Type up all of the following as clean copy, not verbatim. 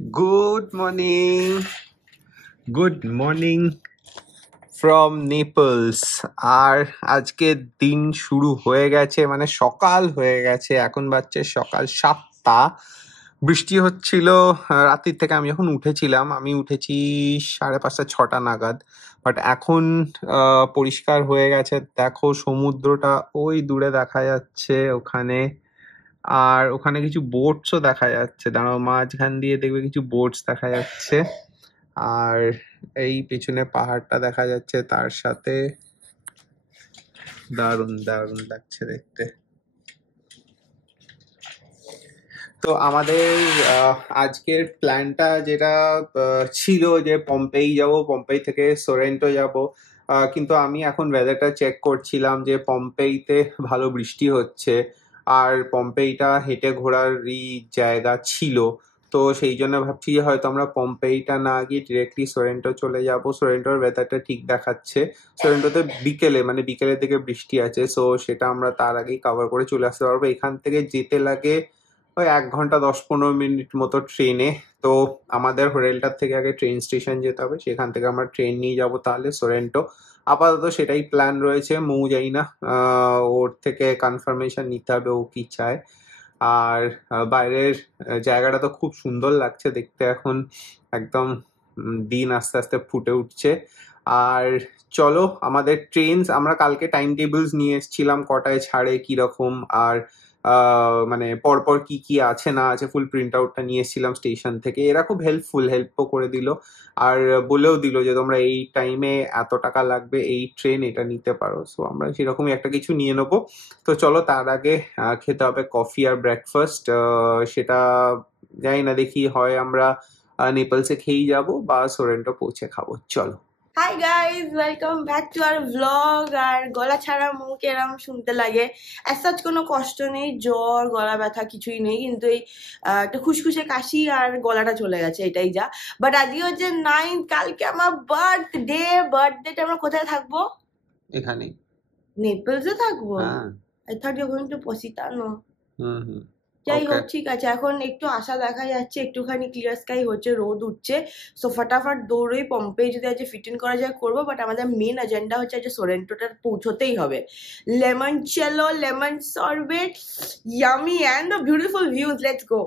Good morning. Good morning from Naples. আর আজকে দিন শুরু হয়ে গেছে, মানে সকাল হয়ে গেছে। এখন বাজছে সকাল 7টা। বৃষ্টি হচ্ছিল রাত্রির থেকে। আমি যখন উঠেছিলাম, আমি উঠেছি 5:30 6টা নাগাদ। বাট এখন পরিষ্কার হয়ে গেছে। দেখো সমুদ্রটা ওই দূরে দেখা যাচ্ছে ওখানে। আর ওখানে কিছু বোটসও দেখা যাচ্ছে। দাঁড়াও, মাঝখান দিয়ে দেখবে কিছু বোটস দেখা যাচ্ছে। আর এই পেছনে পাহাড়টা দেখা যাচ্ছে, তার সাথে দারুণ দারুণ লাগছে দেখতে। তো আমাদের আজকের প্ল্যানটা যেটা ছিল যে পম্পেই যাব, পম্পেই থেকে সোরেন্টো যাব। কিন্তু আমি এখন ওয়েদারটা চেক করছিলাম যে পম্পেইতে ভালো বৃষ্টি হচ্ছে, আর পম্পেইটা হেঁটে ঘোরারই জায়গা ছিল। তো সেই জন্য ভাবছি যে হয়তো আমরা পম্পেইটা না গিয়ে ডিরেক্টলি সোরেন্টো চলে যাব। সোরেন্টোর ওয়েদারটা ঠিক দেখাচ্ছে। সোরেন্টোতে বিকেলের দিকে বৃষ্টি আছে, সো সেটা আমরা তার আগেই কভার করে চলে আসতে পারবো। এখান থেকে যেতে লাগে ওই 1 ঘন্টা 10-15 মিনিট মতো ট্রেনে। তো আমাদের হোটেলটার থেকে আগে ট্রেন স্টেশন যেতে হবে, সেখান থেকে আমরা ট্রেন নিয়ে যাব তাহলে সোরেন্টো। আপাতত সেটাই প্ল্যান রয়েছে। মৌ যাই না, ওর থেকে কনফার্মেশন নিতে হবে ও কি চায়। আর বাইরের জায়গাটা তো খুব সুন্দর লাগছে দেখতে এখন। একদম দিন আস্তে আস্তে ফুটে উঠছে। আর চলো, আমাদের আমরা কালকে টাইম টেবিলস নিয়ে এসেছিলাম, কটায় ছাড়ে কিরকম, আর মানে পরপর কি কি আছে না আছে ফুল প্রিন্ট আউটটা নিয়ে এসেছিলাম স্টেশন থেকে। এরা খুব হেল্পও করে দিল, আর বলেও দিল যে তোমরা এই টাইমে এত টাকা লাগবে, এই ট্রেন এটা নিতে পারো। সো আমরা সেরকমই একটা কিছু নিয়ে নেবো। তো চলো, তার আগে খেতে হবে কফি আর ব্রেকফাস্ট। সেটা জানি না, দেখি হয় আমরা নেপালসে খেয়েই যাবো বা সোরেন্টো পৌঁছে খাবো। চলো। Hi guys, welcome back to our vlog. আর গলা ছাড়া মুখ এরম শুনতে লাগে, অ্যাজ কোনো কষ্ট নেই, জ্বর গলা ব্যথা কিছুই নেই, কিন্তু এই একটা খুশখুশে কাশি আর গলাটা চলে গেছে, এটাই যা। বাট আজকে হচ্ছে 9th, কালকে আমার বার্থডেটা আমরা কোথায় থাকবো? এখানে নেপলসে থাকবো। I thought you going to Positano. যাই হোক, ঠিক আছে। এখন একটু আশা দেখা যাচ্ছে, একটুখানি ক্লিয়ার স্কাই হচ্ছে, রোদ উঠছে। সো ফটাফট দৌড়ে পম্পেই যদি আজ ফিট ইন করা যায় করবো। বাট আমাদের মেন এজেন্ডা হচ্ছে আজ সোরেন্টোটা পৌঁছতেই হবে। Limoncello, lemon sorbet, yummy and the beautiful views. Let's go.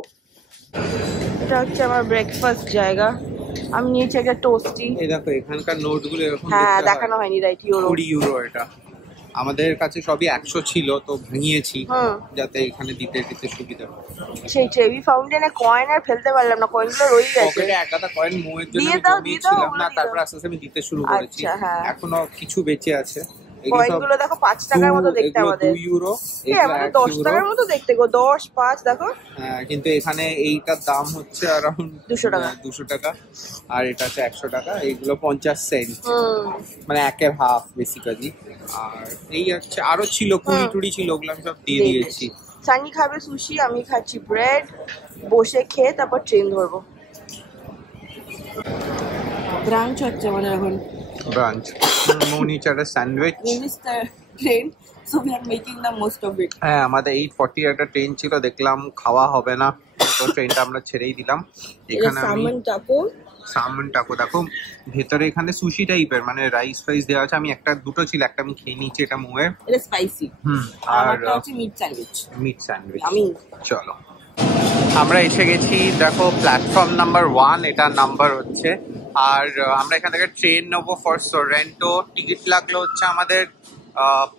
এটা হচ্ছে আমার ব্রেকফাস্ট জায়গা। আমি নিয়েছি একটা টোস্টি। এই দেখো এখানকার নোটগুলো এরকম। হ্যাঁ, দেখানো হয়নি, রাইট? Euro, 20 euro. এটা আমাদের কাছে সবই 100 ছিল, তো ভাঙিয়েছি যাতে এখানে দিতে সুবিধা হয়। সেই ট্রেভি ফাউন্টেনে কয়েন আর ফেলতে পারলাম না, কয়েনগুলো রয়ে গেছে। পকেটে একটা কয়েন মোয়ের জন্য জমিয়েছিলাম না, তারপর আস্তে আস্তে আমি দিতে শুরু করেছি। এখনো কিছু বেঁচে আছে। কয়েনগুলো দেখো 5 টাকার মতো দেখতে, আমাদের 2 ইউরো, আমাদের 10 টাকার মতো দেখতে গো। 10 5 দেখো। হ্যাঁ, কিন্তু এখানে এইটার দাম হচ্ছে অ্যারাউন্ড 200 টাকা। 200 টাকা, আর এটা হচ্ছে 100 টাকা। এইগুলো 50 সেন্ট, মানে 1/2 বেসিক্যালি। আর এই হচ্ছে, আরো ছিল কুড়ি ছিল, ওগুলো আমি সব দিয়ে দিয়েছি। সানি খাবে সুশি, আমি খাচ্ছি ব্রেড। বসে খেয়ে তারপর ট্রেন ধরবো। ব্রাঞ্চ হচ্ছে আমাদের এখন। ব্রাঞ্চ মৌনিচ একটা sandwich. Train, so we are making the most of it. হ্যাঁ, আমাদের 8:40 একটা ট্রেন ছিল, দেখলাম খাওয়া হবে না, তো ট্রেনটা আমরা ছেড়েই দিলাম। এখানে সামন টাকো দেখো, ভেতরে এখানে সুশি টাইপের, মানে রাইস ফাইস দেওয়া আছে। আমি দুটো ছিল, একটা আমি খেয়ে নিচ্ছি, এটা মুয়ে। এটা স্পাইসি। আর মিট স্যান্ডউইচ। চলো, আমরা এসে গেছি। দেখো প্ল্যাটফর্ম নাম্বার 1, এটা নাম্বার হচ্ছে। আর আমরা এখান থেকে ট্রেন নেবো ফর সোরেন্টো। টিকিট লাগলো হচ্ছে আমাদের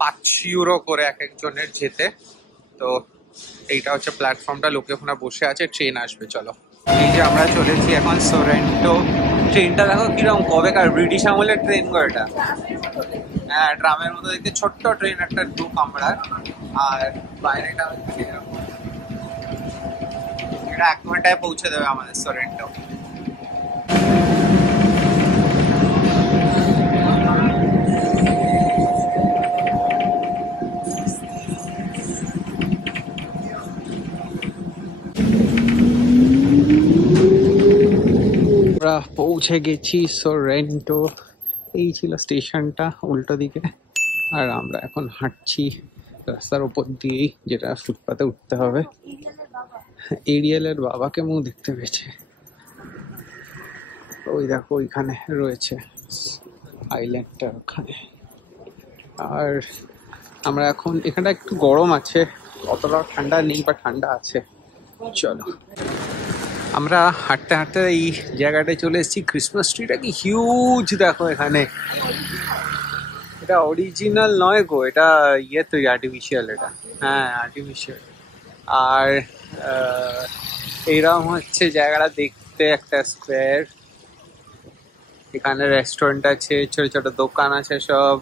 5 ইউরো করে এক একজনের যেতে। তো এইটা হচ্ছে প্ল্যাটফর্মটা, লোকে ওখানে বসে আছে, ট্রেন আসবে। চলো, এই যে আমরা চলেছি এখন সোরেন্টো। ট্রেনটা দেখো কিরকম, কবেকার ব্রিটিশ আমলের ট্রেন গো এটা। হ্যাঁ, ড্রামের মতো দেখতে, ছোট্ট ট্রেন, একটা 2 কামরার। আর বাইরেটা হচ্ছে এরকম। এটা 1 ঘন্টায় পৌঁছে দেবে আমাদের সোরেন্টো। আমরা পৌঁছে গেছি সোরেন্টো। এই ছিল স্টেশনটা উল্টো দিকে, আর আমরা এখন হাঁটছি রাস্তার উপর দিয়েই, যেটা ফুটপাতে উঠতে হবে। এরিয়েলের বাবাকে মুখ দেখতে পেয়েছে। ওই দেখো ওইখানে রয়েছে আইল্যান্ডটা ওখানে। আর আমরা এখন এখানটা একটু গরম আছে, অতটা ঠান্ডা নেই বা ঠান্ডা আছে। চলো আমরা হাঁটতে হাঁটতে এই জায়গাটায় চলে এসেছি। ক্রিসমাস ট্রিটা কি হিউজ দেখো এখানে। এটা অরিজিনাল নয় গো, এটা ইয়ে তো আর্টিফিশিয়াল, এটা হ্যাঁ আর্টিফিশিয়াল। আর এইরকম হচ্ছে জায়গাটা দেখতে, একটা স্কোয়ার। এখানে রেস্টুরেন্ট আছে, ছোট ছোট দোকান আছে, সব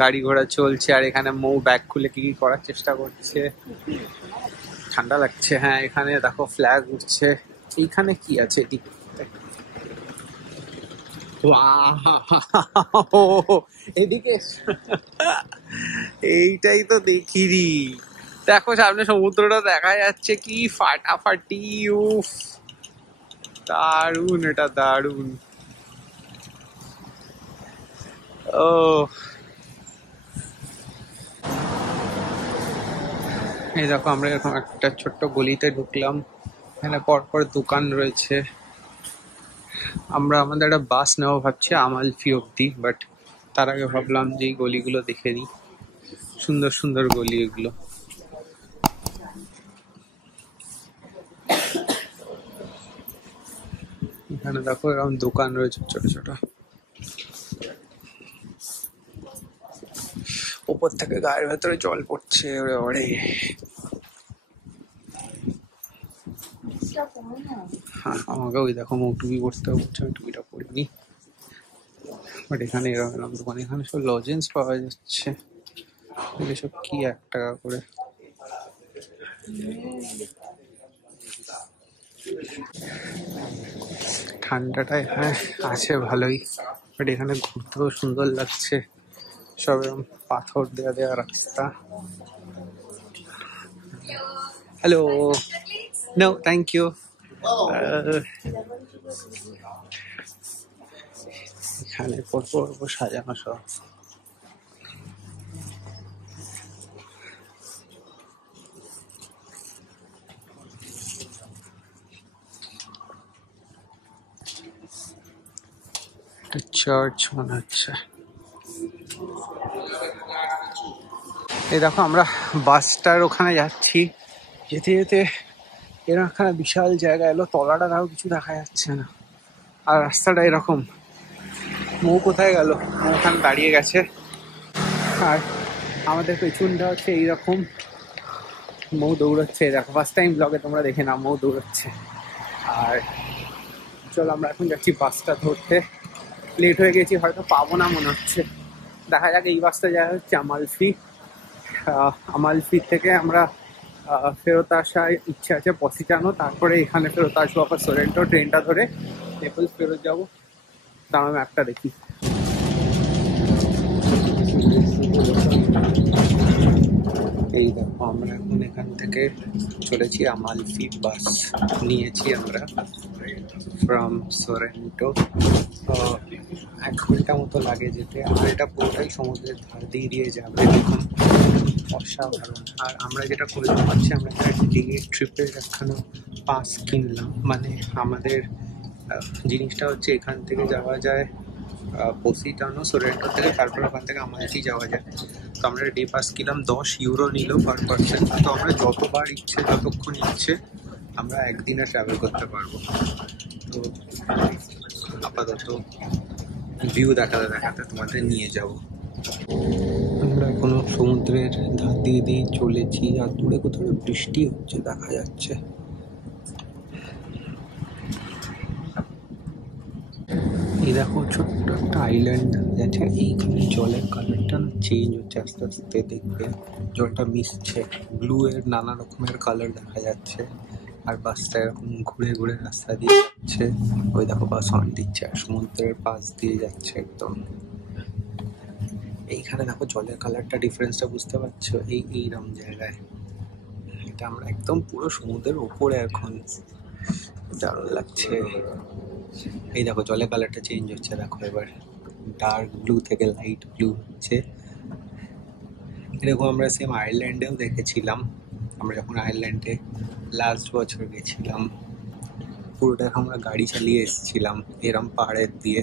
গাড়ি ঘোড়া চলছে। আর এখানে মৌ ব্যাগ খুলে কি কি করার চেষ্টা করছে, ঠান্ডা লাগছে। হ্যাঁ এখানে দেখো ফ্ল্যাগ উঠছে। এইখানে কি আছে এদিকে এইটাই তো দেখিনি। দেখো সামনে সমুদ্রটা দেখা যাচ্ছে, কি ফাটাফাটি। উফ দারুন, এটা দারুন। ও এই দেখো আমরা এরকম একটা ছোট্ট গলিতে ঢুকলাম। এখানে পরপর দোকান রয়েছে। আমরা আমাদের একটা বাস নেওয়া ভাবছি আমালফি অব্দি, বাট তার আগে ভাবলাম যে এই গলিগুলো দেখে নিই। সুন্দর সুন্দর গলি এগুলো। এখানে দেখো এরকম দোকান রয়েছে ছোট ছোট। উপর থেকে গায়ের ভেতরে জল পড়ছে ওরে ওরে। হ্যাঁ আমাকে ওই দেখো মৌ টুপি পড়তে হচ্ছে, আমি টুপিটা পরিনি। বাট এখানে এরকম এরকম দোকান, এখানে সব লজেন্স পাওয়া যাচ্ছে। সব কি 1 টাকা করে। ঠান্ডাটা এখানে আছে ভালোই, বাট এখানে ঘুরতেও সুন্দর লাগছে। সব এরকম পাথর দেওয়া দেওয়া রাস্তা। Hello, no thank you. এখানে পরপর সাজানো সব। চার্চ মনে হচ্ছে। এই দেখো আমরা বাসটার ওখানে যাচ্ছি। যেতে যেতে এরকম বিশাল জায়গা এলো, তলাটা তাও কিছু দেখা যাচ্ছে না। আর রাস্তাটা এরকম। মৌ কোথায় গেল? মৌ ওখানে দাঁড়িয়ে গেছে। আর আমাদের পেছনটা হচ্ছে এইরকম। মৌ দৌড়াচ্ছে, দেখো ফার্স্ট টাইম ব্লগে তোমরা দেখে না, মৌ দৌড়াচ্ছে। আর চলো আমরা এখন যাচ্ছি বাসটা ধরতে। লেট হয়ে গেছি, হয়তো পাবো না মনে হচ্ছে। দেখা যাক। এই বাসটা যাওয়া হচ্ছে আমালফি। আমালফি থেকে আমরা ফেরত আসার ইচ্ছা আছে পসিটানো, তারপরে এখানে ফেরত আসবো আবার সোরেন্টো। ট্রেনটা ধরে নেপলস ফেরত যাবো। দাঁড়াও ম্যাপটা দেখি। এই দেখো আমরা এখন এখান থেকে চলেছি আমালফি। বাস নিয়েছি আমরা ফ্রম সোরেন্টো। 1 ঘন্টা মতো লাগে যেতে। আর এটা পুরোটাই সমুদ্রের ধার দিয়ে যাবে, দেখুন অসাধারণ। আর আমরা যেটা করলাম হচ্ছে আমরা একটা ডে ট্রিপের একখানা পাস কিনলাম। মানে আমাদের জিনিসটা হচ্ছে এখান থেকে যাওয়া যায় পসিটানো সোরেন্টো থেকে, তারপর ওখান থেকে আমালফি যাওয়া যায়। তো আমরা ডে পাস কিনলাম, 10 ইউরো নিল পার পার্সন। তো আমরা যতবার ইচ্ছে যতক্ষণ ইচ্ছে আমরা একদিনে ট্রাভেল করতে পারবো। তো আপাতত ভিউ দেখাতে দেখাতে তোমাদের নিয়ে যাব। আমরা এখনো সমুদ্রের ধার দিয়ে চলেছি। আর দূরে কোথাও বৃষ্টি হচ্ছে দেখা যাচ্ছে। এই দেখো ছোট্ট একটা আইল্যান্ড যাচ্ছে। এইখানে জলের কালারটা না চেঞ্জ হচ্ছে আস্তে আস্তে। দেখবে জলটা মিশছে, ব্লু এর নানা রকমের কালার দেখা যাচ্ছে। আর বাসটা এরকম ঘুরে ঘুরে রাস্তা দিয়ে যাচ্ছে। ওই দেখো বাস হর্ন দিচ্ছে আর সমুদ্রের পাশ দিয়ে যাচ্ছে একদম। এইখানে দেখো জলের কালারটা, ডিফারেন্সটা বুঝতে পারছো? এইরকম জায়গায় এটা আমরা একদম পুরো সমুদ্রের উপরে এখন। দারুণ লাগছে। এই দেখো জলের কালারটা চেঞ্জ হচ্ছে, দেখো এবার ডার্ক ব্লু থেকে লাইট ব্লু হচ্ছে। এরকম আমরা সেম আয়ারল্যান্ডেও দেখেছিলাম, আমরা যখন আয়ারল্যান্ডে লাস্ট বছর গেছিলাম। পুরোটা আমরা গাড়ি চালিয়ে এসেছিলাম এরম পাহাড়ের দিয়ে।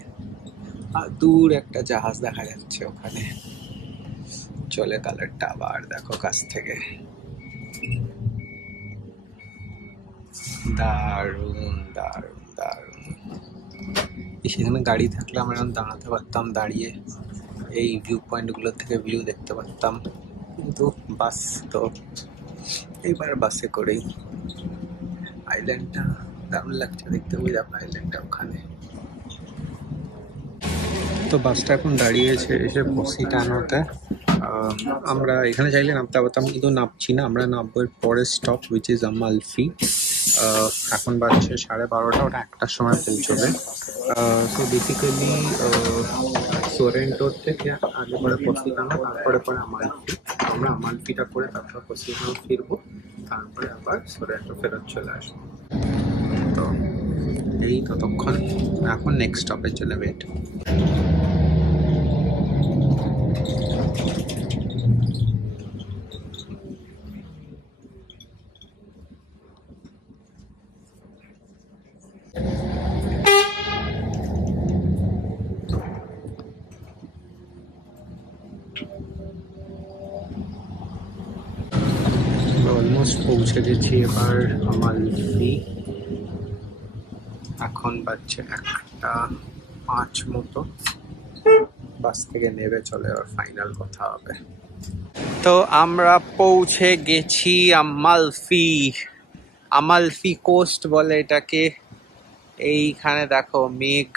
আর দূর একটা জাহাজ দেখা যাচ্ছে ওখানে চলে, কালারটা আবার দেখো কাছ থেকে, দারুণ দারুণ দারুণ। সেখানে গাড়ি থাকলে আমরা এখন দাঁড়াতে পারতাম, দাঁড়িয়ে এই ভিউ পয়েন্ট গুলোর থেকে ভিউ দেখতে পারতাম, কিন্তু বাস তো এইবার বাসে করেই। আইল্যান্ডটা দারুণ লাগছে দেখতে, ওই দেখো আইল্যান্ডটা ওখানে। তো বাসটা এখন দাঁড়িয়েছে এসে পসিটানোতে। আমরা এখানে চাইলে নামতে পারতাম, কিন্তু নামছি না, আমরা নামবো পরের স্টপ উইচ ইজ আমালফি। এখন বাজছে 12:30, ওটা 1টার সময় পৌঁছবে। সো বেসিক্যালি সোরেন্টোর থেকে আগে পরে পসিটানো, তারপরে আমালফি। আমরা আমালফিটা করে তারপর পসিটানো ফিরবো, তারপরে আবার সোরেন্টো ফেরত চলে আসবো। তো এই ততক্ষণ এখন নেক্সট স্টপের জন্য ওয়েট। অলমোস্ট পৌঁছে গেছি এবার আমালফি। এখন বাজছে 1:05 মতো। বাস থেকে নেবে চলে এবার ফাইনাল কথা হবে। তো আমরা পৌঁছে গেছি আমালফি। আমালফি কোস্ট বলে এটাকে। এইখানে দেখো মেঘ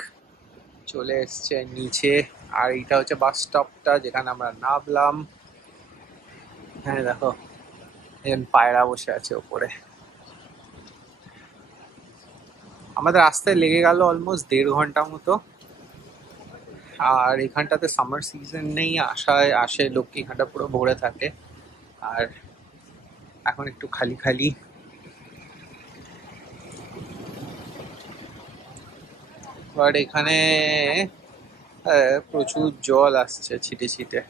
চলে এসছে নিচে, আর এটা হচ্ছে বাস স্টপটা যেখানে আমরা নামলাম। হ্যাঁ দেখো এখন পায়রা বসে আছে ওপরে। আমাদের রাস্তায় লেগে গেল অলমোস্ট 1.5 ঘন্টা মতো। আর এখানটাতে সামার সিজন নেই, আসে লোক, এখানটা পুরো ভরে থাকে। আর এখন একটু খালি খালি। বাট এখানে প্রচুর জল আসছে ছিটে ছিটে।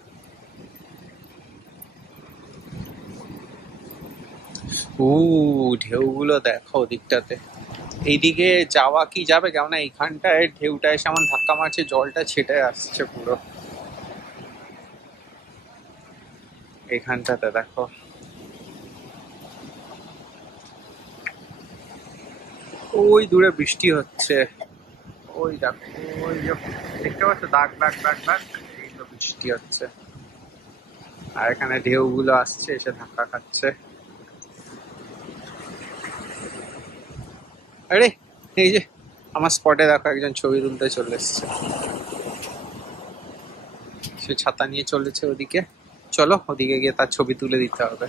ঢেউগুলো দেখো ওদিকটাতে। এইদিকে যাওয়া কি যাবে, কেমন এইখানটায় ঢেউটা এসে এমন ধাক্কা মারছে, জলটা ছেটে আসছে পুরো এইখানটাতে দেখো। ওই দূরে বৃষ্টি হচ্ছে, ওই দেখো, ওই যে দেখতে পাচ্ছ দাগ দাগ দাগ দাগ, এই তো বৃষ্টি হচ্ছে। আর এখানে ঢেউগুলো আসছে এসে ধাক্কা খাচ্ছে। আরে এই যে আমার স্পটে দেখো একজন ছবি তুলতে চলে এসছে, সে ছাতা নিয়ে চলেছে ওদিকে। চলো ওদিকে গিয়ে তার ছবি তুলে দিতে হবে।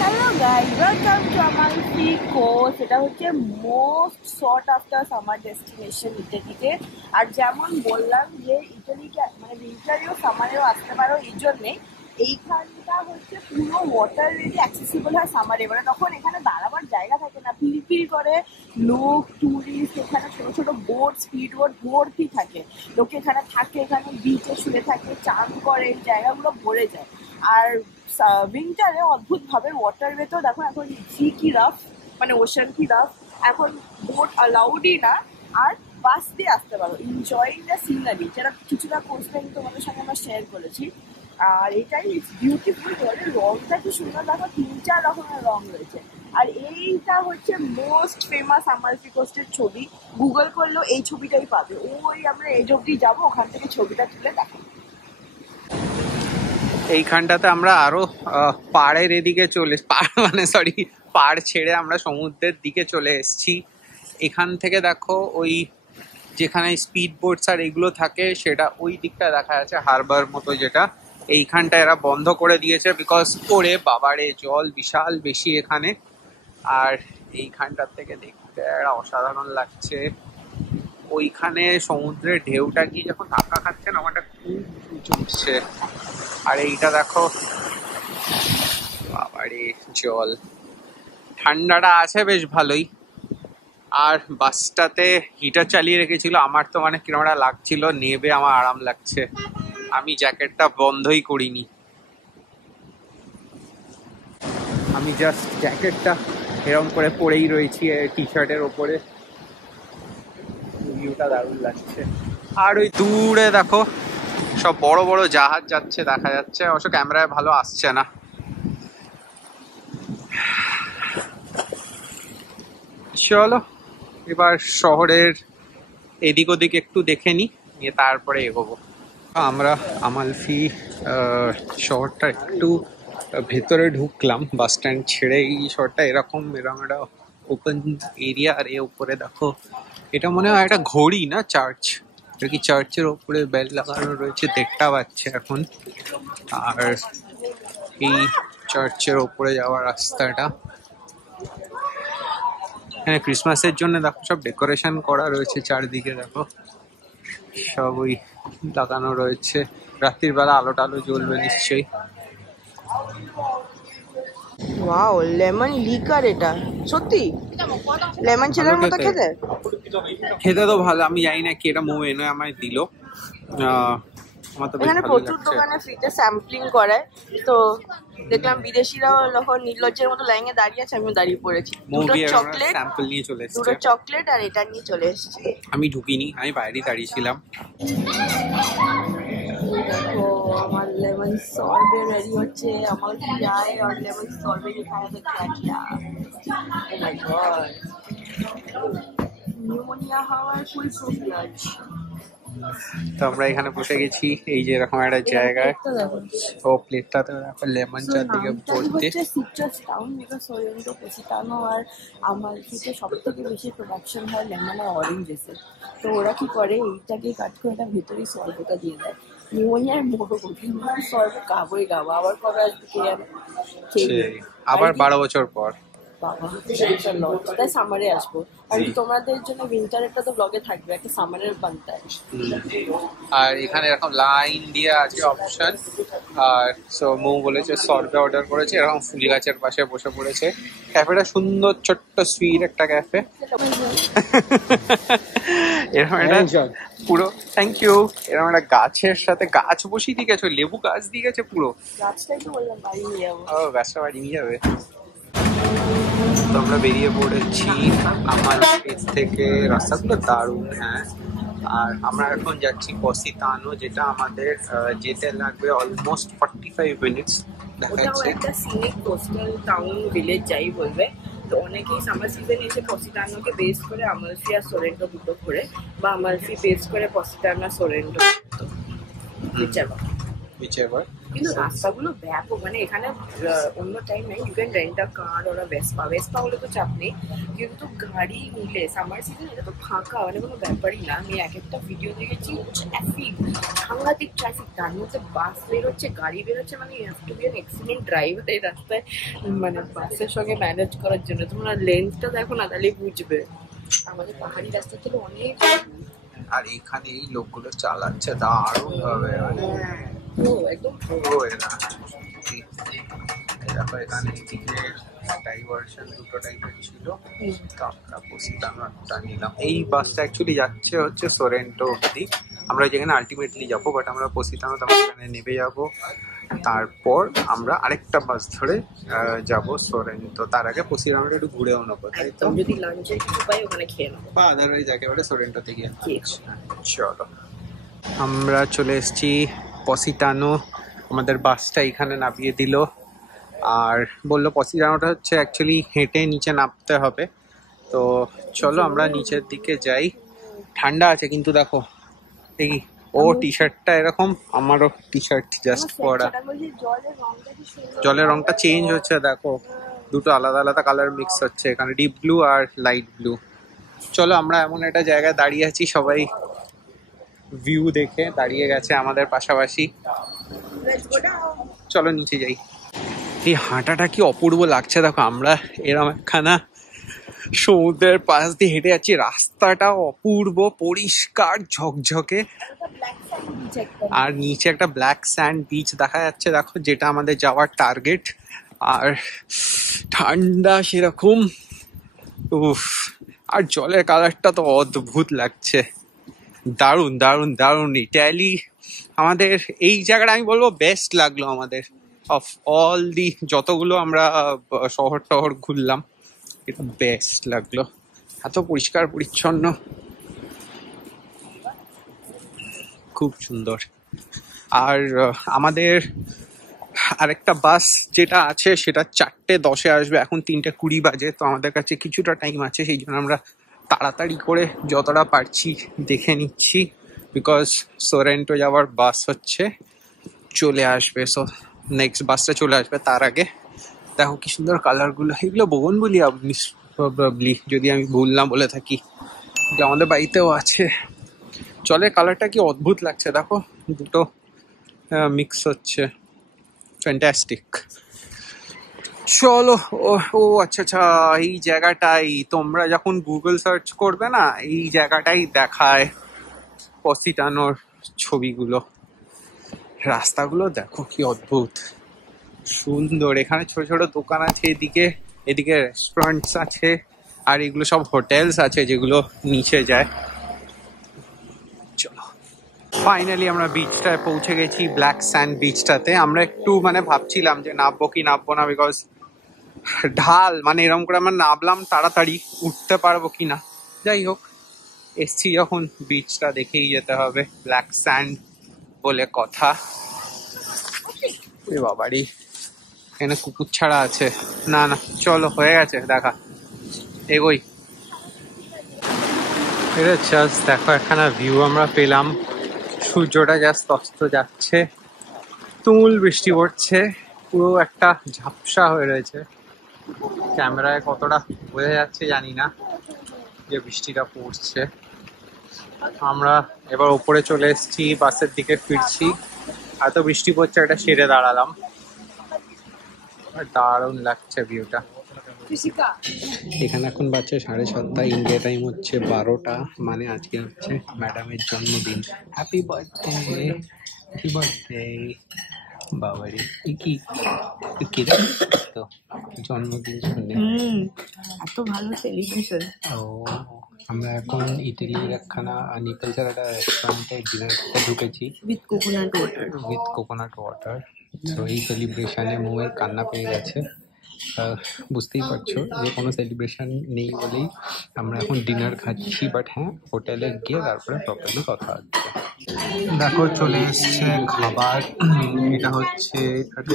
Hello guys, welcome to Amalfi coast. এটা হচ্ছে most sought after summer destination ইটালিতে। আর যেমন বললাম যে ইটালিকে মানে উইন্টারেও সামারেও আসতে পারো, এই জন্যে এইখানটা হচ্ছে পুরো ওয়াটার রেডি অ্যাক্সেসিবল হয় সামারে। মানে তখন এখানে দাঁড়াবার জায়গা থাকে না, পিলপিল করে লোক, টুরিস্ট, এখানে ছোট ছোট বোট, স্পিড বোট ভর্তি থাকে। লোক এখানে থাকে, এখানে বিচে শুয়ে থাকে, চান করে, এই জায়গাগুলো ভরে যায়। আর উইন্টারে অদ্ভুত ভাবে ওয়াটারওয়েতেও দেখো এখন কি রাফ, মানে ওশান কি রাফ। এখন বোট অ্যালাউডই না, আর বাস দিয়ে আসতে পারো, এনজয়িং দ্য সিনারি, যেটা কিছুটা কোস্টাইন তোমাদের সঙ্গে আমরা শেয়ার করেছি। আর এটাই ইটস বিউটিফুল। জলের রংটা কি সুন্দর দেখো, 3-4 রকমের রং রয়েছে। আর এইটা হচ্ছে মোস্ট ফেমাস আমালফি কোস্টের ছবি। গুগল করলেও এই ছবিটাই পাবে। ওই আমরা এজ অব্দি যাবো, ওখান থেকে ছবিটা তুলে দেখো। এইখানটাতে আমরা আরো পাড়ের এদিকে পাড় ছেড়ে আমরা সমুদ্রের দিকে চলে এসেছি। এখান থেকে দেখো ওই যেখানে স্পিড বোটস আর এগুলো থাকে সেটা ওই দিকটা দেখা যাচ্ছে, হারবার মতো, যেটা এইখানটা এরা বন্ধ করে দিয়েছে বিকজ ওরে বাবারে জল বিশাল বেশি এখানে। আর এইখানটার থেকে দেখতে একটা অসাধারণ লাগছে। ওইখানে সমুদ্রের ঢেউটা গিয়ে যখন ধাক্কা খাচ্ছে না, আমারটা খুব উঁচু উঠছে। আর এইটা দেখো বাবারে জল, ঠান্ডাটা আছে বেশ ভালোই। আর বাসটাতে হিটার চালিয়ে রেখেছিল, আমার তো মানে কিরকম একটা লাগছিল, নেবে আমার আরাম লাগছে। আমি জ্যাকেটটা বন্ধই করিনি, আমি জাস্ট জ্যাকেটটা এরকম করে পরেই রয়েছি টি শার্টের ওপরে। ভিউটা দারুণ লাগছে। আর ওই দূরে দেখো সব বড় বড় জাহাজ যাচ্ছে, দেখা যাচ্ছে, অবশ্য ক্যামেরায় ভালো আসছে না। চলো এবার শহরের এদিক ওদিক একটু দেখে নিই, নিয়ে তারপরে এগোবো। আমরা আমালফি শহরটা একটু ভেতরে ঢুকলাম, বাস স্ট্যান্ড ছেড়ে। এই শহরটা এরকম এরকম একটা ওপেন এরিয়া। আর এর উপরে দেখো, এটা মনে হয় একটা ঘড়ি না, চার্চ। এটা কি চার্চের ওপরে বেল লাগানো রয়েছে, 1:30 বাজছে এখন। আর এই চার্চের ওপরে যাওয়ার রাস্তাটা, এখানে ক্রিসমাসের জন্য দেখো সব ডেকোরেশন করা রয়েছে চারদিকে। দেখো সব ওই লাগানো রয়েছে, রাত্রির বেলা আলো টালো জ্বলবে নিশ্চয়ই। ওয়াও, লেমন লিকার, এটা সত্যি লেমন ছেলের মতো খেতে। খেতে তো ভালো, আমি জানি না কি এটা মৌ এনে আমায় দিল। আমার তো এখানে প্রচুর দোকানে ফ্রিতে স্যাম্পলিং করায়, তো দেখলাম বিদেশিরাও যখন নির্লজ্জের মতো লাইনে দাঁড়িয়ে আছে, আমিও দাঁড়িয়ে পড়েছি। দুটো চকলেট স্যাম্পল নিয়ে চলে এসেছে, দুটো চকলেট আর এটা নিয়ে চলে এসেছি। আমি ঢুকিনি, আমি বাইরেই দাঁড়িয়েছিলাম। দেখো আমার লেমন সরবে রেডি হচ্ছে, আমার চায় আর লেমন সরবে কি খাওয়া তো ক্যাটলা। ও মাই গড, নিউমোনিয়া হওয়ার ফুল প্রুফ আজ। তো আমরা এখানে বসে গেছি এই যে এরকম একটা জায়গায়। ও প্লেটটাতে লেমন চারদিকে ভর্তি। সিট্রাস টাউন, বিকজ সরেন্টো, পসিতানো আর আমালফিতে সব থেকে বেশি প্রোডাকশন হয় লেমন আর অরেঞ্জেসের। তো ওরা কি করে, এইটাকে কাট করে এটা ভেতরেই সর্বটা দিয়ে দেয়। নিউমোনিয়ার মোড়ো সর্ব গাবোই গাবো, আবার কবে আসবে কে জানে। আবার 12 বছর পর। বাবা তাই সামারে আসবো। আর তোমাদের জন্য উইন্টারেরটা তো ব্লগে থাকবে, একটা সামারের বানতে। আর এখানে এরকম লাইন দিয়ে আছে অপশন। আর সো মৌ বলেছে সর্বে অর্ডার করেছে, এরকম ফুল গাছের পাশে বসে পড়েছে। ক্যাফেটা সুন্দর, ছোট্ট সুইট একটা ক্যাফে। এরকম একটা পুরো, থ্যাংক ইউ, এরকম একটা গাছের সাথে গাছ বসিয়ে দিয়ে গেছে, লেবু গাছ দিয়ে গেছে পুরো। গাছটাই তো বললাম বাড়ি নিয়ে যাবো। ও গাছটা বাড়ি নিয়ে যাবে। তো আমরা বেরিয়ে পড়েছি আমালফি থেকে। রাস্তাগুলো দারুণ, হ্যাঁ। আর আমরা এখন যাচ্ছি পসিতানো, যেটা আমাদের যেতে লাগবে অলমোস্ট 45 মিনিটস দেখাচ্ছে। একটা সিনিক কোস্টাল টাউন ভিলেজ যাই বলবে। তো অনেকেই সামার সিজনে এসে পসিতানোকে বেস করে আমালফি আর সরেন্টো দুটো করে, বা আমালফি বেস করে পসিতানো সরেন্টো, whichever. কিন্তু রাস্তাগুলো ব্যাপক, মানে এখানে অন্য টাইম নেই, ইউ ক্যান রেন্ট আ কার ওরা ভেসপা হলে তো চাপ নেই, কিন্তু গাড়ি নিলে সামার সিজন এটা তো ফাঁকা, মানে কোনো ব্যাপারই না। আমি এক একটা ভিডিও দেখেছি, ট্রাফিক, সাংঘাতিক ট্রাফিক, তার মধ্যে বাস বেরোচ্ছে, গাড়ি বেরোচ্ছে, মানে you have to be an excellent driver এই রাস্তায়, মানে বাসের সঙ্গে ম্যানেজ করার জন্য। তোমরা লেন্থটা দেখো না, তাহলে বুঝবে। আমাদের পাহাড়ি রাস্তা ছিল অনেক। আর এখানে এই লোকগুলো চালাচ্ছে দারুণ ভাবে, একদম পুরো এরা। দেখো এখানে এদিকে ডাইভারশন দুটো টাইপের ছিল, তো আমরা পসিতানোটা নিলাম। এই বাসটা অ্যাকচুয়ালি যাচ্ছে হচ্ছে সরেন্টো অব্দি, আমরা যেখানে আলটিমেটলি যাবো, বাট আমরা পসিতানোতে আমরা এখানে নেমে যাবো। তারপর আমরা আরেকটা বাস ধরে যাব সরেন্টো। তার আগে পসিতানোটা একটু ঘুরেও নেবো, তাই তো? যদি লাঞ্চের কিছু পাই ওখানে খেয়ে নেবো, বা আদারওয়াইজ একেবারে সরেন্টোতে গিয়ে। চলো আমরা চলে এসেছি পসিতানো। আমাদের বাসটা এখানে নামিয়ে দিল, আর বললো পসিতানোটা হচ্ছে অ্যাকচুয়ালি হেঁটে নিচে নামতে হবে। তো চলো আমরা নিচের দিকে যাই। ঠান্ডা আছে কিন্তু দেখো, এই ও টি শার্টটা এরকম, আমারও টি শার্ট জাস্ট পরা। জলের রংটা চেঞ্জ হচ্ছে, দেখো দুটো আলাদা আলাদা কালার মিক্স হচ্ছে এখানে, ডিপ ব্লু আর লাইট ব্লু। চলো আমরা এমন একটা জায়গায় দাঁড়িয়ে আছি, সবাই ভিউ দেখে দাঁড়িয়ে গেছে আমাদের পাশাপাশি। চলো নিচে যাই। এই হাঁটাটা কি অপূর্ব লাগছে, দেখো আমরা এরকম একখানা সমুদ্রের পাশ দিয়ে হেঁটে যাচ্ছি, রাস্তাটা অপূর্ব পরিষ্কার ঝকঝকে, আর নিচে একটা ব্ল্যাক স্যান্ড বিচ দেখা যাচ্ছে, দেখো যেটা আমাদের যাওয়ার টার্গেট। আর ঠান্ডা সেরকম, উফ, আর জলের কালারটা তো অদ্ভুত লাগছে, দারুণ দারুণ দারুণ। ইটালি আমাদের এই জায়গাটা আমি বলবো বেস্ট লাগলো আমাদের, অফ অল দি যতগুলো আমরা শহর টহর ঘুরলাম, এটা বেস্ট লাগলো, এত পরিষ্কার পরিচ্ছন্ন, খুব সুন্দর। আর আমাদের আরেকটা বাস যেটা আছে সেটা 4:10 আসবে, এখন 3:20 বাজে, তো আমাদের কাছে কিছুটা টাইম আছে, সেই জন্য আমরা তাড়াতাড়ি করে যতটা পারছি দেখে নিচ্ছি, বিকজ সোরেন্টো যাওয়ার বাস হচ্ছে চলে আসবে, সো নেক্সট বাসটা চলে আসবে তার আগে। দেখো কি সুন্দর কালারগুলো, এগুলো বোগনভেলিয়া প্রবাবলি, যদি আমি ভুল না বলে থাকি, যে আমাদের বাড়িতেও আছে। জলের কালারটা কি অদ্ভুত লাগছে, দেখো দুটো মিক্স হচ্ছে, ফ্যান্টাস্টিক। চলো। ও আচ্ছা আচ্ছা, এই জায়গাটাই তোমরা যখন গুগল সার্চ করবে না, এই জায়গাটাই দেখায় পসিটানোর ছবিগুলো। রাস্তাগুলো দেখো কি অদ্ভুত সুন্দর, এখানে ছোট ছোট দোকান আছে, এদিকে এদিকে রেস্টুরেন্টস আছে, আর এগুলো সব হোটেলস আছে যেগুলো নিচে যায়। চলো, ফাইনালি আমরা বিচটায় পৌঁছে গেছি, ব্ল্যাক স্যান্ড বিচটাতে। আমরা একটু মানে ভাবছিলাম যে নামবো কি নামবো না, বিকজ ঢাল, মানে এরকম করে আমরা নামলাম তাড়াতাড়ি, উঠতে পারবো কিনা। যাই হোক, এসছি যখন বিচটা দেখেই যেতে হবে, ব্ল্যাক স্যান্ড বলে কথা। বাবারি, এখানে কুকুর ছাড়া আছে, না না চলো হয়ে গেছে দেখা, এগোই। এটা জাস্ট দেখো একখানা ভিউ আমরা পেলাম, সূর্যটা জাস্ট অস্ত যাচ্ছে, তুমুল বৃষ্টি পড়ছে, পুরো একটা ঝাপসা হয়ে রয়েছে। ক্যামেরায় কতটা বোঝা যাচ্ছে জানি না যে বৃষ্টিটা পড়ছে। আমরা এবার ওপরে চলে এসেছি, বাসের দিকে ফিরছি, এত বৃষ্টি পড়ছে এটা সেরে দাঁড়ালাম, দারুণ লাগছে ভিউটা। এখানে এখন বাজছে 7:30, ইন্ডিয়া টাইম হচ্ছে 12টা, মানে আজকে হচ্ছে ম্যাডামের জন্মদিন। Happy birthday, happy birthday. বাবারে কি তো জন্মদিন শুনে এত ভালো সেলিব্রেশন। ও, আমরা এখন ইটালির একখানা নিকলসের একটা রেস্টুরেন্টে ডিনার করতে ঢুকেছি, উইথ কোকোনাট ওয়াটার। তো এই সেলিব্রেশনে মুয়ের কান্না পেয়ে গেছে, বুঝতেই পারছো যে কোনো সেলিব্রেশন নেই বলেই আমরা এখন ডিনার খাচ্ছি, বাট হ্যাঁ হোটেলে গিয়ে তারপরে প্রপারলি কথা হচ্ছে। দেখো চলে এসছে খাবার, এটা হচ্ছে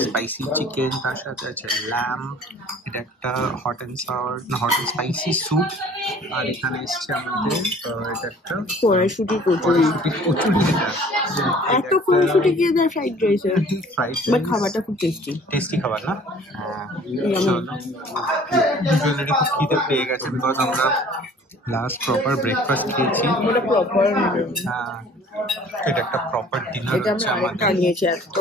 স্পাইসি চিকেন, তার সাথে আছে ল্যাম্ব, এটা একটা হট অ্যান্ড সাওয়ার না হট অ্যান্ড স্পাইসি স্যুপ, আর এখানে এসছে আমাদের এটা একটা কড়াইশুঁটি কচুরি। এত কড়াইশুঁটি দিয়ে দেয় ফ্রাইড রাইসে, বাট খাবারটা খুব টেস্টি খাবার না। দুজনেরই খুব খিদে পেয়ে গেছে, বিকজ আমরা লাস্ট প্রপার ব্রেকফাস্ট খেয়েছি। হ্যাঁ, এটা একটা প্রপার ডিনার হচ্ছে আমাদের। এত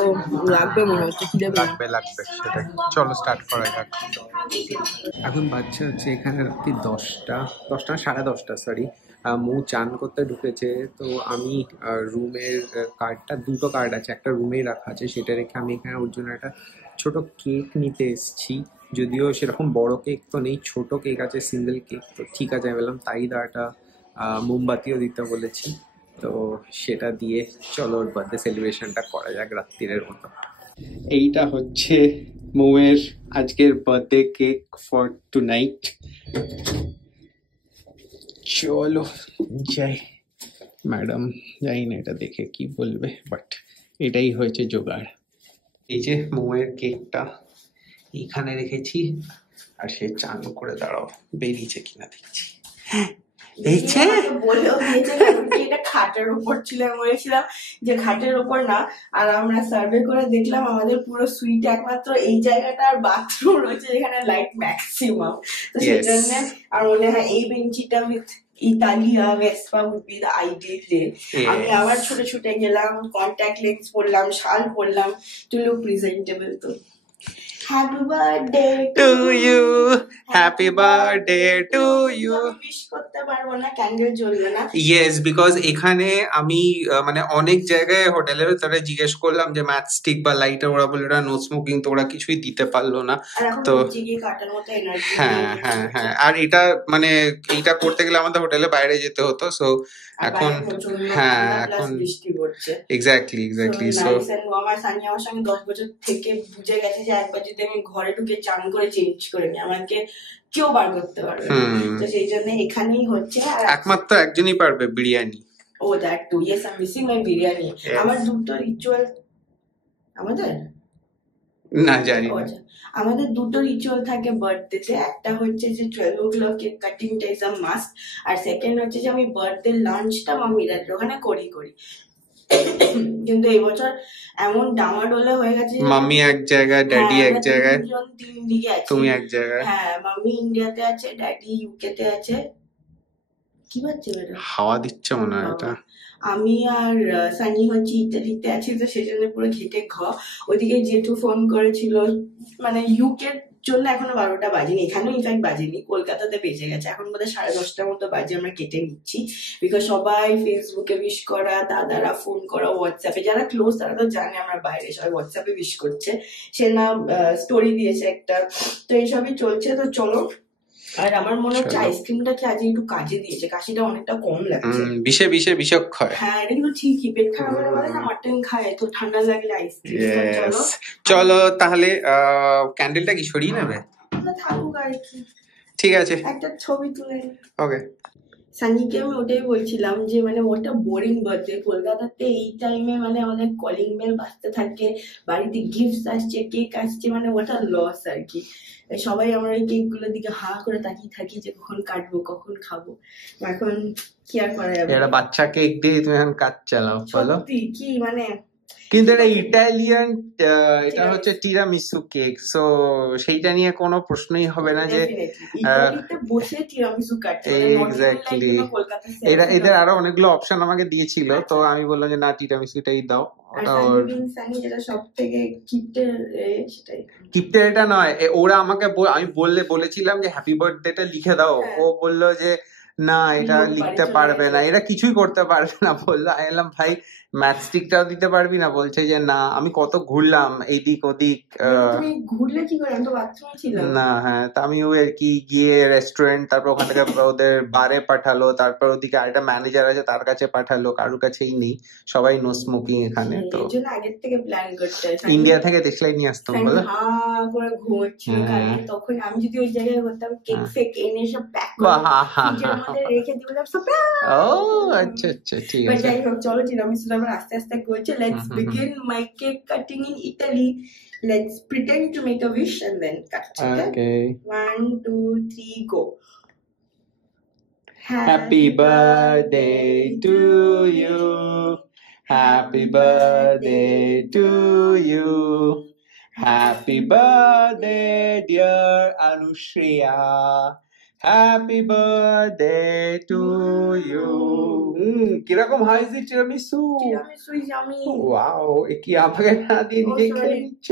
লাগবে মনে হচ্ছে, খিদে লাগবে সেটাই। চলো স্টার্ট করা যাক। এখন বাচ্চা হচ্ছে এখানে রাত্রি 10টা 10:30, সরি। মু চান করতে ঢুকেছে, তো আমি রুমের কার্ডটা, দুটো কার্ড আছে, একটা রুমেই রাখা আছে, সেটা রেখে আমি এখানে ওর জন্য একটা ছোট কেক নিতে এসেছি। যদিও সেরকম বড় কেক তো নেই, ছোট কেক আছে, সিঙ্গেল কেক, তো ঠিক আছে আমি বললাম তাই দাঁড়াটা, মোমবাতিও দিতে বলেছি, তো সেটা দিয়ে চলো ওর বার্থডে সেলিব্রেশনটা করা যাক রাত্রিরের মতো। এইটা হচ্ছে মৌয়ের আজকের বার্থডে কেক ফর টুনাইট। চলো যাই। ম্যাডাম জানি না এটা দেখে কি বলবে, বাট এটাই হয়েছে জোগাড়। এই যে মৌয়ের কেকটা এইখানে রেখেছি, আর সে চান করে দাঁড়াও বেরিয়েছে কিনা দেখছি। খাটের উপর ছিল, বলেছিলাম যে খাটের উপর না, আর আমরা সার্ভে করে দেখলাম আমাদের পুরো সুইট একমাত্র এই জায়গাটা আর বাথরুম রয়েছে যেখানে লাইট ম্যাক্সিমাম, তো সেই জন্য আর মনে হয় এই বেঞ্চিটা with Italia Vespa would be the ideal day. আমি আবার ছোট ছুটে গেলাম, কন্ট্যাক্ট লেন্স পরলাম, শাল পরলাম, টু লুক প্রেজেন্টেবল। তো happy birthday to you, happy birthday to you. Wish করতে পারবো না, ক্যান্ডেল জ্বলবে না। ইয়েস, বিকজ এখানে আমি মানে অনেক জায়গায় হোটেলের ভেতরে জিজ্ঞেস করলাম যে ম্যাচ স্টিক বা লাইটার, ওরা বলে ওরা নো স্মোকিং, তো ওরা কিছুই দিতে পারলো না। তো হ্যাঁ হ্যাঁ হ্যাঁ, আর এটা মানে এইটা করতে গেলে আমাদের হোটেলের বাইরে যেতে হতো, সো এখন হ্যাঁ এখন বৃষ্টি পড়ছে। এক্স্যাক্টলি সো আমার সানি আমার সঙ্গে 10 বছর থেকে বুঝে গেছে যে একবার যদি যদি আমি ঘরে ঢুকে চান করে চেঞ্জ করে নিই, আমাকে কেউ বার করতে পারবে না। তো সেই জন্য এখানেই হচ্ছে। আর একমাত্র একজনই পারবে biryani. Oh that too, yes I am missing my biryani. আমার দুটো রিচুয়াল, আমাদের না জানি না, আমাদের দুটো রিচুয়াল থাকে বার্থডেতে। একটা হচ্ছে যে 12 o'clock কেক কাটিংটা ইজ আ মাস্ট, আর সেকেন্ড হচ্ছে যে আমি বার্থডে লাঞ্চটা মামিরা ওখানে করি। কিন্তু এই বছর এমন ডামাডোলে হয়ে গেছে, মাম্মি এক জায়গায়, ড্যাডি এক জায়গায়, তিন দিকে আছে। তুমি এক জায়গায়। হ্যাঁ, মাম্মি ইন্ডিয়াতে আছে, ড্যাডি ইউকে তে আছে। কি বাচ্চা বেটা, হাওয়া দিচ্ছে মনে হয় এটা। আমি আর সানি হচ্ছে ইতালিতে আছি, তো সেজন্য পুরো ঘেটে ওদিকে জেঠু ফোন করেছিল, মানে ইউকের জন্য এখনো 12টা বাজেনি, এখানেও ইনফ্যাক্ট বাজেনি, কলকাতাতে বেজে গেছে এখন বোধহয় 10:30টার মতো বাজে। আমরা কেটে নিচ্ছি বিকজ সবাই ফেসবুকে উইশ করা, দাদারা ফোন করা, হোয়াটসঅ্যাপে, যারা ক্লোজ তারা তো জানে আমরা বাইরে, সবাই হোয়াটসঅ্যাপে উইশ করছে, সে না স্টোরি দিয়েছে একটা, তো এইসবই চলছে। তো চলো, আর আমার মনে হচ্ছে আইসক্রিমটা কি আজ একটু কাজে দিয়েছে, কাশিটা অনেকটা কম লাগছে। বিষক্ষয়। হ্যাঁ, এটা কিন্তু ঠিকই, পেট খারাপ হলে বলে না মাটন খায়, তো ঠান্ডা লাগলে আইসক্রিম। চলো তাহলে ক্যান্ডেলটা কি সরিয়ে নেবে? থাকুক আর কি, ঠিক আছে, একটা ছবি তুলে। ওকে। সানিকে আমি ওটাই বলছিলাম যে মানে ওটা বোরিং বার্থডে, কলকাতাতে এই টাইমে মানে আমাদের কলিং বেল বাজতে থাকে, বাড়িতে গিফট আসছে, কেক আসছে, মানে ওটা লস আর কি। সবাই আমরা এই কেক গুলোর দিকে হা করে তাকিয়ে থাকি যে কখন কাটবো, কখন খাবো। এখন কি আর করা যাবে, একটা বাচ্চা কেক দিয়ে তুমি এখন কাজ চালাও, বলো কি মানে। কিন্তু এটা ইটালিয়ান, এটা হচ্ছে টিরামিসু কেক, সো সেইটা নিয়ে কোনো প্রশ্নই হবে না যে বসে টিরামিসু কাটছে। এক্স্যাক্টলি, এদের আরো অনেকগুলো অপশন আমাকে দিয়েছিল, তো আমি বললাম যে না টিরামিসুটাই দাও। যেটা সব থেকে কিপ্টের, এটা নয়, ওরা আমাকে আমি বলেছিলাম যে হ্যাপি বার্থডেটা লিখে দাও, ও বললো যে না এটা লিখতে পারবে না, এরা কিছুই করতে পারবে না। বললো আমি বললাম ভাই ম্যাথস্টিকটাও দিতে পারবি না? বলছে যে না, আমি কত ঘুরলাম এইদিক ওদিক। ঘুরলে কি করে, আমি তো বাথরুমে ছিলাম না। হ্যাঁ, তা আমি আর কি গিয়ে রেস্টুরেন্ট, তারপর ওখান থেকে ওদের বারে পাঠালো, তারপর ওদিকে আরেকটা ম্যানেজার আছে তার কাছে পাঠালো, কারোর কাছেই নেই, সবাই নো স্মোকিং এখানে। তো আগের থেকে প্ল্যান করতে, ইন্ডিয়া থেকে দেখলাই নিয়ে আসতাম, বলো করে ঘুমোচ্ছিল, তখন আমি যদি ওই জায়গায় হতাম কেক ফেক এনে সব প্যাক করে রেখে দিলাম। ও আচ্ছা আচ্ছা, ঠিক আছে। যাই হোক, চলো টিরামিসু আবার আস্তে আস্তে করছে। Let's begin my cake cutting in Italy. Let's pretend to make a wish and then cut. Okay. 1, 2, 3, go. Happy birthday to you. Happy birthday to you. Happy birthday, dear Anushriya. Happy birthday to you. কিরকম হয়েছে tiramisu? Tiramisu is yummy. Wow, এ কি আমাকে না দিয়ে নিজে খেয়ে নিচ্ছ?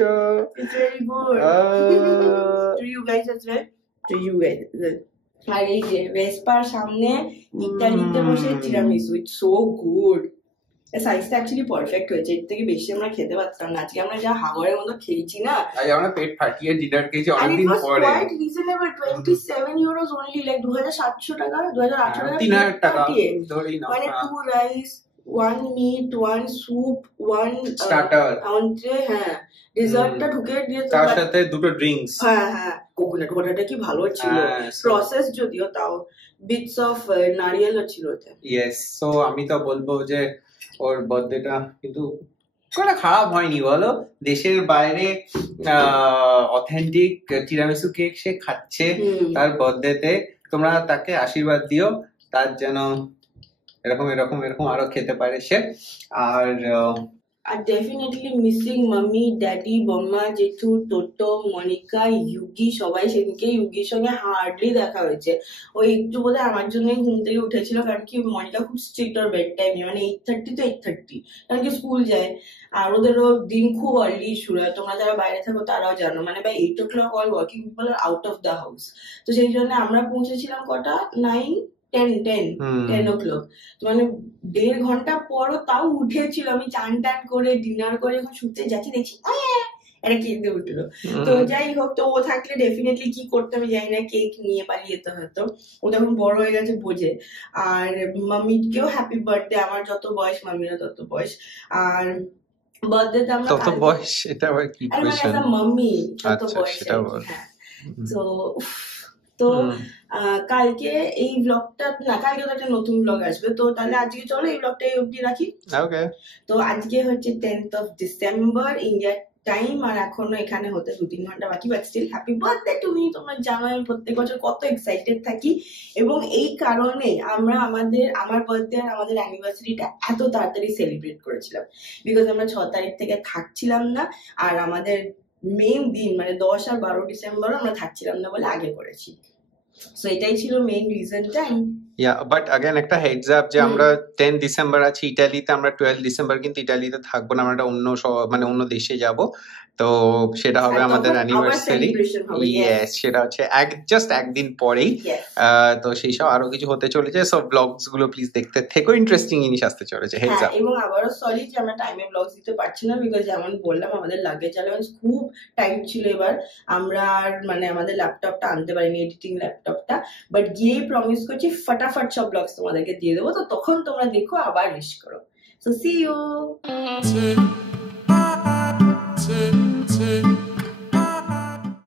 It's very good. To you guys as well. To you guys as well. আর এই যে ভেসপার সামনে ইতালিতে বসে টিরামিসু, ইটস সো গুড। সাইজটা অ্যাকচুয়ালি পারফেক্ট হয়েছে, এর থেকে বেশি আমরা খেতে পারতাম না। আজকে আমরা যা হাওয়ারের মতো খেয়েছি না, আজ আমরা পেট ফাটিয়ে ডিনার খেয়েছি অনেকদিন পরে। Quite reasonable, 27 euros only, like 2700 টাকা, 2800 টাকা, 3000 টাকা ধরেই নাও। মানে 2 রাইস, 1 মিট, 1 স্যুপ, 1 স্টার্টার, এন্ট্রে, হ্যাঁ ডেজার্টটা ঢুকে দিয়ে তার সাথে দুটো ড্রিঙ্কস। হ্যাঁ, কোকোনাট ওয়াটারটা কি ভালো ছিল, প্রসেস যদিও, তাও বিটস অফ নারিয়েলও ছিল ওতে। ইয়েস, সো আমি তো বলবো যে ওর বার্থডেটা কিন্তু কোনো খারাপ হয়নি, বলো। দেশের বাইরে অথেন্টিক টিরামিসু কেক সে খাচ্ছে তার বার্থডেতে, তোমরা তাকে আশীর্বাদ দিও তার যেন এরকম এরকম এরকম আরো খেতে পারে সে। আর ডেফিনেটলি মিসিং মাম্মি, ড্যাডি, বম্মা, জেঠু, টোটো, মনিকা, ইউগি, সবাই সেদিনকে ইউগির সঙ্গে হার্ডলি দেখা হয়েছে। ওই একটু বোধহয় আমার জন্যই ঘুম থেকে উঠেছিল, কারণ কি মনিকা খুব স্ট্রিক্ট ওর বেড টাইম, মানে 8:30 to 8:30, কারণ কি স্কুল যায়, আর ওদেরও দিন খুব আর্লি শুরু হয়। তোমরা যারা বাইরে থাকো তারাও জানো, মানে by 8 o'clock all working people are out of the house. তো সেই জন্য আমরা পৌঁছেছিলাম কটা, 10 o'clock, মানে 1.5 ঘন্টা পরও তাও উঠেছিল। আমি চান টান করে ডিনার করে এখন শুতে যাচ্ছি, দেখছি এটা কেক দিয়ে উঠলো। তো যাই হোক, তো ও থাকলে ডেফিনেটলি কি করতে আমি জানি না, কেক নিয়ে পালিয়ে যেতে হতো, ও তখন বড় হয়ে গেছে বোঝে। আর মাম্মিকেও হ্যাপি বার্থডে, আমার যত বয়স মাম্মিরও তত বয়স। আর বার্থডেতে আমরা তত বয়স, এটা আবার কি মানে কোয়েশ্চেন? অ্যাজ আ মাম্মি তত আচ্ছা, বয়স সেটা আর কি। বল। হ্যাঁ, তো কালকে এই ব্লগটা না, কালকে তো একটা নতুন ব্লগ আসবে, তো তাহলে আজকে চলো এই ব্লগটা এই অবধি রাখি। ওকে। তো আজকে হচ্ছে 10th of December ইন্ডিয়ার টাইম, আর এখনো এখানে হতে 2-3 ঘন্টা বাকি, but still happy birthday to me. তোমরা জানো আমি প্রত্যেক বছর কত এক্সাইটেড থাকি, এবং এই কারণে আমরা আমার বার্থডে আর আমাদের অ্যানিভার্সারিটা এত তাড়াতাড়ি সেলিব্রেট করেছিলাম, বিকজ আমরা 6 তারিখ থেকে থাকছিলাম না, আর আমাদের মেইন দিন মানে 10 আর 12 ডিসেম্বর আমরা থাকছিলাম না বলে আগে করেছি। সো এটাই ছিল মেইন রিজনটা। বাট अगेन একটা হেডস আপ যে আমরা 10 ডিসেম্বর আছি ইতালিতে, আমরা 12 ডিসেম্বর কিন্তু ইতালিতে থাকবো না, আমরা একটা মানে অন্য দেশে যাব, তো সেটা হবে আমাদের অ্যানিভার্সারি। ইয়েস, সেটা হচ্ছে জাস্ট একদিন পরেই। তো সেই সব আরো কিছু হতে চলেছে, সব ব্লগস গুলো প্লিজ দেখতে থেকো, ইন্টারেস্টিং জিনিস আসতে চলেছে। Heads up. এবং আবারও সরি যে আমরা টাইমে ব্লগস দিতে পারছি না, বিকজ যেমন বললাম আমাদের লাগেজ অ্যালাউন্স খুব টাইট ছিল এবার, আমরা আর মানে আমাদের ল্যাপটপটা আনতে পারিনি, এডিটিং ল্যাপটপটা, বাট গিয়ে প্রমিস করছি ফটাফট সব ব্লগস তোমাদেরকে দিয়ে দেবো, তো তখন তোমরা দেখো আবার উইশ করো। So see you.